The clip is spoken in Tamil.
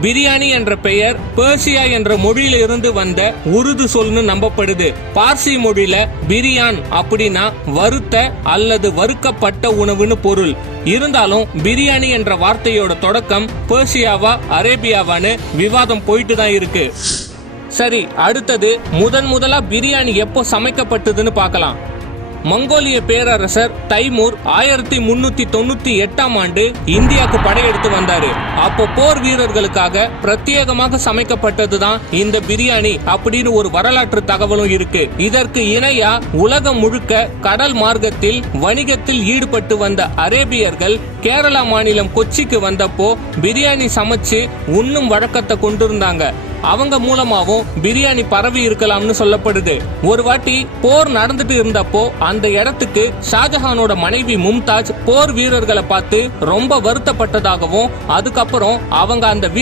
பிரியாணி என்ற பெயர் பெர்சியா என்ற மொழியில இருந்து வந்த உருது சொல்னு நம்பப்படுது. பார்சி மொழியில பிரியான் அப்படின்னா வறுத்த அல்லது வறுக்கப்பட்ட உணவுன்னு பொருள். இருந்தாலும் பிரியாணி என்ற வார்த்தையோட தொடக்கம் பெர்சியாவா அரேபியாவான்னு விவாதம் போயிட்டு தான் இருக்கு. சரி, அடுத்தது முதலா பிரியாணி எப்போ சமைக்கப்பட்டதுன்னு பார்க்கலாம். மங்கோலிய பேரரசர் தைமூர் 1398ஆம் ஆண்டு இந்தியாவுக்கு படையெடுத்து வந்தாரு. அப்போ போர் வீரர்களுக்காக பிரத்யேகமாக சமைக்கப்பட்டதுதான் இந்த பிரியாணி அப்படின்னு ஒரு வரலாற்று தகவலும் இருக்கு. இதற்கு இணையா உலகம் முழுக்க கடல் மார்க்கத்தில் வணிகத்தில் ஈடுபட்டு வந்த அரேபியர்கள் கேரளா மாநிலம் கொச்சிக்கு வந்தப்போ பிரியாணி சமைச்சு உண்ணும் வழக்கத்தை கொண்டிருந்தாங்க. அவங்க மூலமாவும் பிரியாணி பரவி இருக்கலாம்னு சொல்லப்படுது. ஒரு வாட்டி போர் நடந்துட்டு இருந்தப்போ அந்த இடத்துக்கு ஷாஜஹானோட மனைவி மும்தாஜ் போர் வீரர்களை பார்த்து ரொம்ப வருத்தப்பட்டதாகவும் அதுக்கப்புறம் அவங்க அந்த